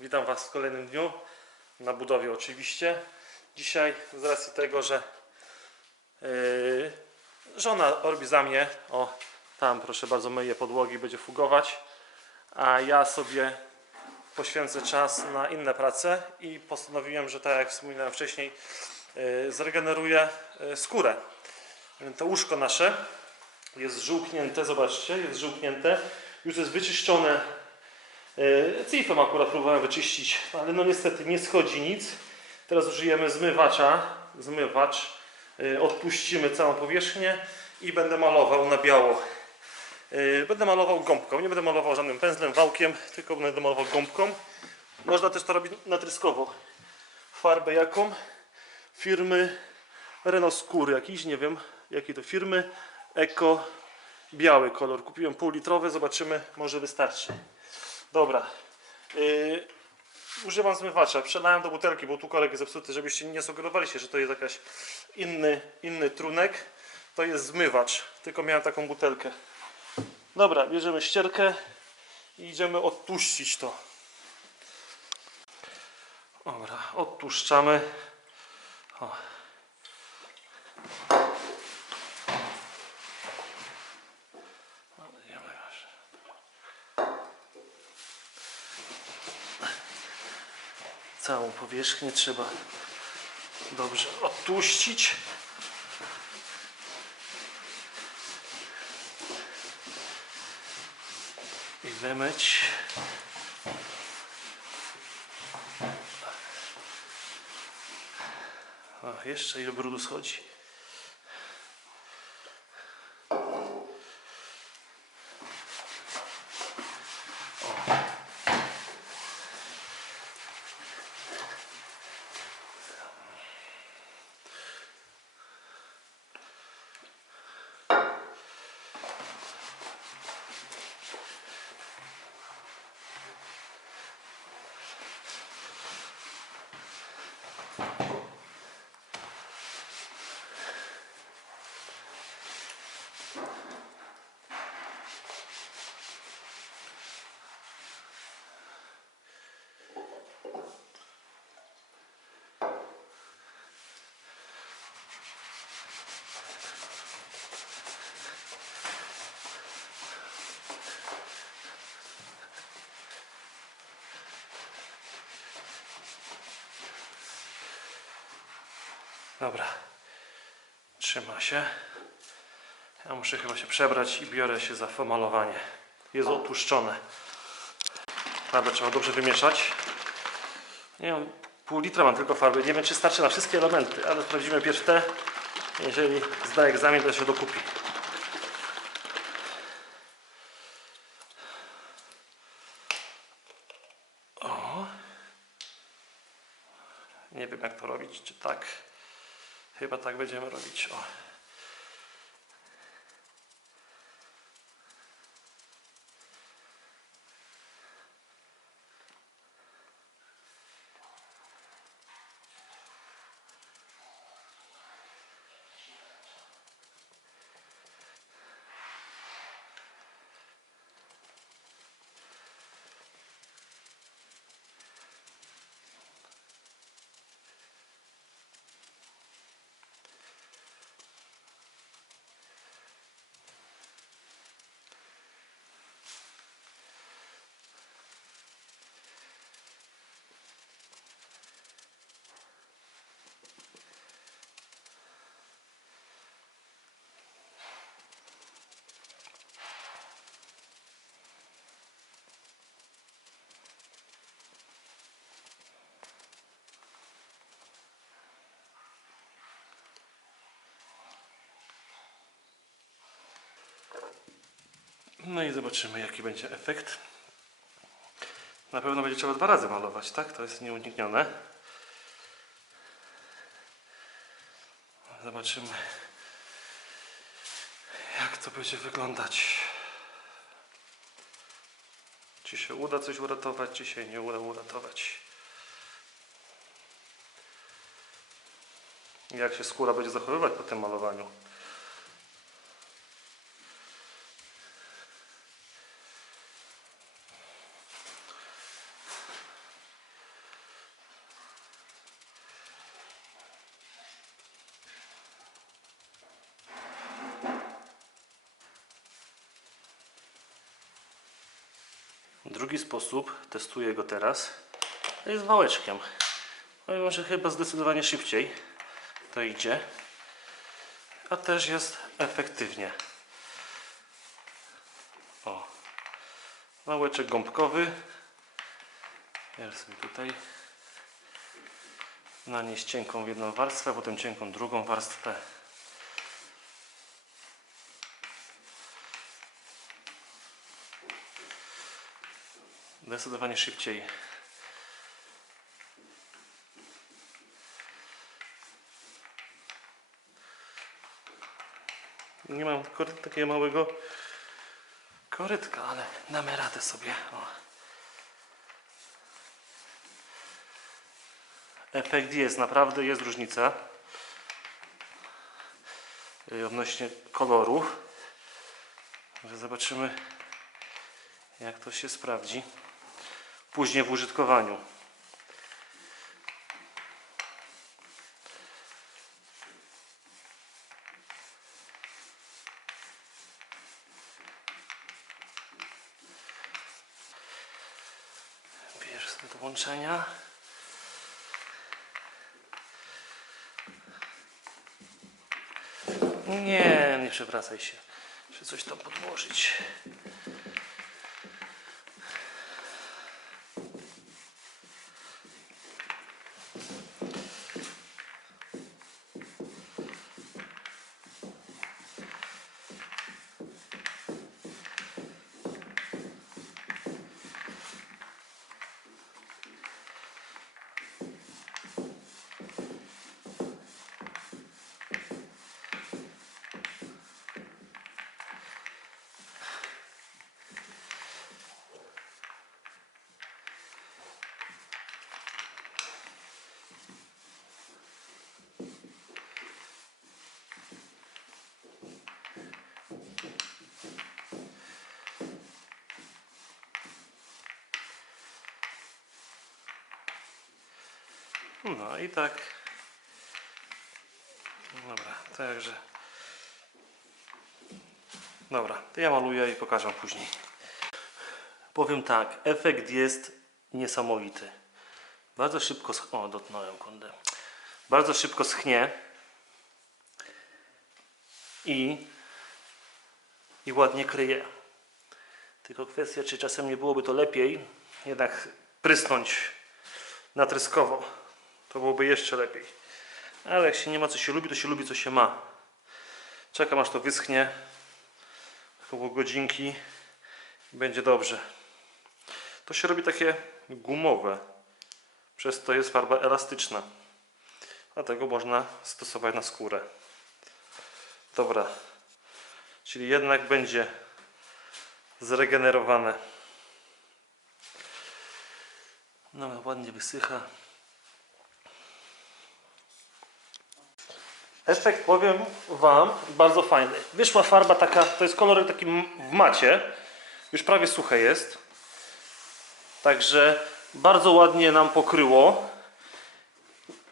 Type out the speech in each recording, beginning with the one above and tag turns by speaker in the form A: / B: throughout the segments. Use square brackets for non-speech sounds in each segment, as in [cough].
A: Witam Was w kolejnym dniu na budowie oczywiście. Dzisiaj z racji tego, że yy, żona robi za mnie, o tam proszę bardzo myje podłogi, będzie fugować, a ja sobie poświęcę czas na inne prace i postanowiłem, że tak jak wspominałem wcześniej, yy, zregeneruję yy, skórę. To łóżko nasze jest żółknięte, zobaczcie, jest żółknięte, już jest wyczyszczone Cifem akurat próbowałem wyczyścić, ale no niestety nie schodzi nic. Teraz użyjemy zmywacza, zmywacz. Yy, Odpuścimy całą powierzchnię i będę malował na biało. Yy, Będę malował gąbką, nie będę malował żadnym pędzlem, wałkiem, tylko będę malował gąbką. Można też to robić natryskowo. Farbę jaką? Firmy Renault Skóry jakiś, nie wiem jakiej to firmy. Eko biały kolor. Kupiłem pół litrowy, zobaczymy, może wystarczy. Dobra. Yy, używam zmywacza. Przelałem do butelki, bo tu kolek jest zepsuty, żebyście nie sugerowali się, że to jest jakaś inny, inny trunek. To jest zmywacz, tylko miałem taką butelkę. Dobra, bierzemy ścierkę i idziemy odtłuścić to. Dobra, odtłuszczamy. O. powierzchnię trzeba dobrze odtłuścić. I wymyć. O, jeszcze ile brudu schodzi. Dobra. Trzyma się. Ja muszę chyba się przebrać i biorę się za pomalowanie. Jest otłuszczone. Farbę trzeba dobrze wymieszać. Nie wiem, pół litra mam tylko farby. Nie wiem, czy starczy na wszystkie elementy, ale sprawdzimy pierw te. Jeżeli zda egzamin, to się dokupi. O. Nie wiem, jak to robić. Czy tak? Chyba tak będziemy robić. O. No i zobaczymy, jaki będzie efekt. Na pewno będzie trzeba dwa razy malować, tak? To jest nieuniknione. Zobaczymy, jak to będzie wyglądać. Czy się uda coś uratować, czy się nie uda uratować. Jak się skóra będzie zachowywać po tym malowaniu. Drugi sposób, testuję go teraz, jest wałeczkiem. Powiem, że chyba zdecydowanie szybciej to idzie, a też jest efektywnie. O, wałeczek gąbkowy. Ja sobie tutaj nanieść cienką w jedną warstwę, potem cienką drugą warstwę. Zdecydowanie szybciej. Nie mam kory- takiego małego korytka, ale damy radę sobie. O. Efekt jest, naprawdę jest różnica yy, odnośnie koloru. Zobaczymy, jak to się sprawdzi później w użytkowaniu. Bierz do. Nie, nie przewracaj się. Muszę coś tam podłożyć. No i tak. Dobra, także. Dobra, to ja maluję i pokażę później. Powiem tak, efekt jest niesamowity. Bardzo szybko. O, dotknąłem kądę. Bardzo szybko schnie. I, i ładnie kryje. Tylko kwestia, czy czasem nie byłoby to lepiej jednak prysnąć natryskowo. To byłoby jeszcze lepiej. Ale jak się nie ma co się lubi, to się lubi co się ma. Czekam aż to wyschnie. Około godzinki. I będzie dobrze. To się robi takie gumowe. Przez to jest farba elastyczna. Dlatego można stosować na skórę. Dobra. Czyli jednak będzie zregenerowane. No, ładnie wysycha. Efekt powiem Wam bardzo fajny. Wyszła farba taka, to jest kolor taki w macie. Już prawie suche jest. Także bardzo ładnie nam pokryło.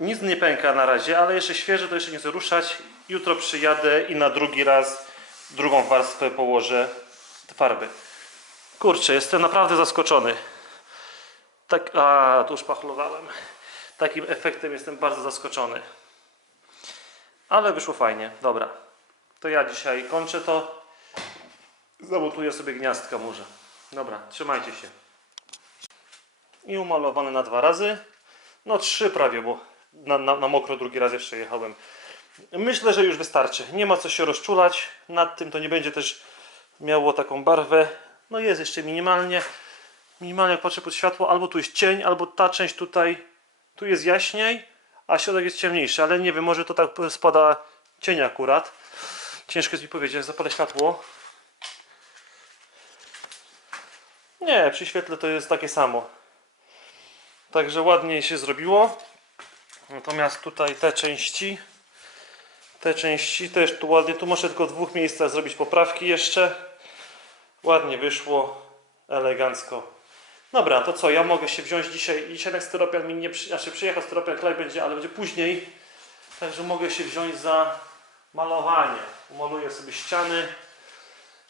A: Nic nie pęka na razie, ale jeszcze świeże, to jeszcze nie chcę ruszać. Jutro przyjadę i na drugi raz drugą warstwę położę farby. Kurczę, jestem naprawdę zaskoczony. Tak, a, tu już pachlowałem. Takim efektem jestem bardzo zaskoczony. Ale wyszło fajnie. Dobra. To ja dzisiaj kończę to. Zamontuję sobie gniazdka może. Dobra, trzymajcie się. I umalowane na dwa razy. No trzy prawie, bo na, na, na mokro drugi raz jeszcze jechałem. Myślę, że już wystarczy. Nie ma co się rozczulać nad tym. To nie będzie też miało taką barwę. No jest jeszcze minimalnie. Minimalnie jak patrzę pod światło, albo tu jest cień, albo ta część tutaj, tu jest jaśniej, a środek jest ciemniejszy, ale nie wiem, może to tak spada cień akurat. Ciężko jest mi powiedzieć, zapalę światło. Nie, przy świetle to jest takie samo. Także ładnie się zrobiło. Natomiast tutaj te części, te części też tu ładnie, tu muszę tylko w dwóch miejscach zrobić poprawki jeszcze. Ładnie wyszło, elegancko. Dobra, to co, ja mogę się wziąć dzisiaj, dzisiaj ten styropian mi nie, znaczy przyjechał styropian, klej będzie, ale będzie później. Także mogę się wziąć za malowanie. Umaluję sobie ściany,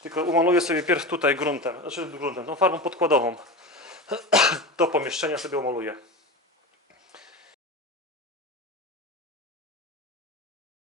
A: tylko umaluję sobie pierw tutaj gruntem, znaczy gruntem, tą farbą podkładową. [clears throat] to pomieszczenia sobie umaluję.